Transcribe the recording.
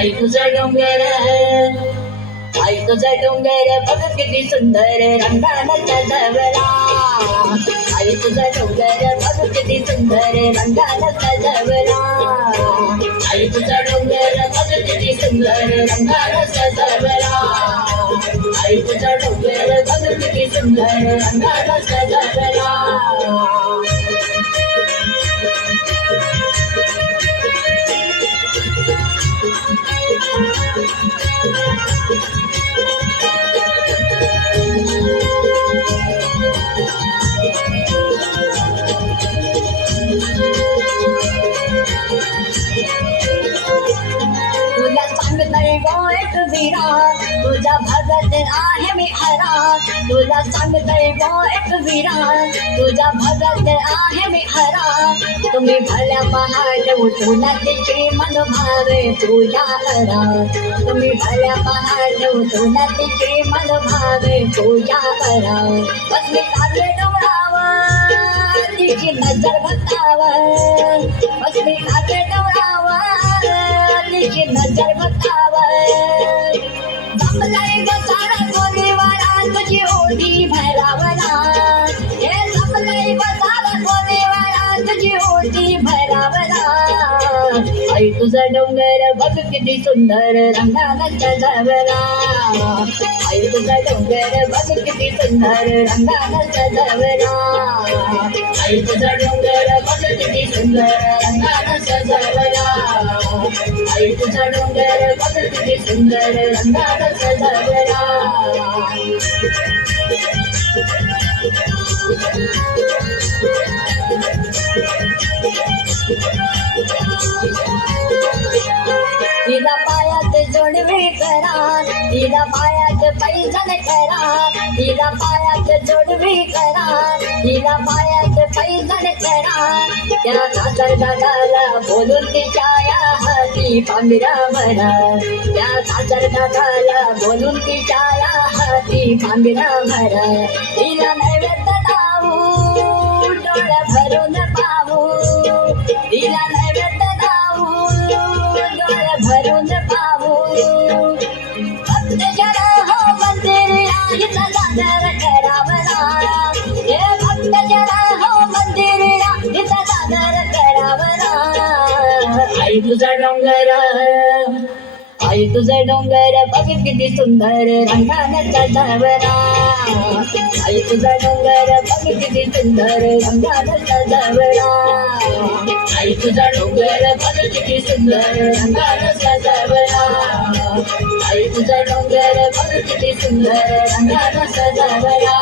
आई तुझा डोंगर, आई तुझा डोंगर बघ किती सुंदर रंगानं सजवला. आई तुझा डोंगर बघ किती सुंदर रंगानं सजवला. आई तुझा डोंगर बघ किती सुंदर रंगानं सजवला. आई तुझा डोंगर बघ किती सुंदर रंगानं सजवला. तुला सांगतोय गो एक वीरा, तुझ्या भगत आहे मी हरा. तुला सांगतोय गो एक वीरा, तुझ्या भगत आहे मी हरा. तुम्ही भल्या पहाट उठून तिची मन भावे पूजा करा. तुम्ही भल्या पहाट उठून तिची मन भावे पूजा करा. बसली काले डोंगरावर तिची नजर भक्तावर. बसली काले डोंगरावर तिची नजर भक्तावर. जमलंय ग सारा कोलीवाडा तुझी ओढी भरावला. हे जमलंय ग सारा कोलीवाडा तुझी ओढी भरावला. आई तुझा डोंगर बघ किती सुंदर रंगानं सजवला. आई तुझा डोंगर बघ किती सुंदर रंगानं सजवला. आई तुझा डोंगर बघ किती सुंदर रंगानं सजवला. आई तुझा डोंगर बघ किती सुंदर रंगानं सजवला. तिला पायात जोडवे करा, तिला पायात पैजण करा. तिला पायात जोडवे करा, तिला पायात पैजण करा. त्या सासर दादाला बोलून तिच्या या हाती पांबिरा भरा. त्या सासर दादाला बोलून तिच्या या हाती पांबिरा भरा. तिला नैवेद्य दाऊ डोळ्या भरून पाहू. तिला नैवेद्य दाऊ डोळ्या भरून पाहू. भक्त जन हो मंदिर आहे सादर करावला. हे भक्त जन हो मंदिर आहे सादर करावला. आई तुझा डोंगर, आई तुझा डोंगर बघ किती सुंदर रंगानं सजवला. आई तुझा डोंगर बघ किती सुंदर रंगानं सजवला. आई तुझा डोंगर बघ किती सुंदर रंगानं सजवला. आई तुझा डोंगर बघ किती सुंदर रंगानं सजवला.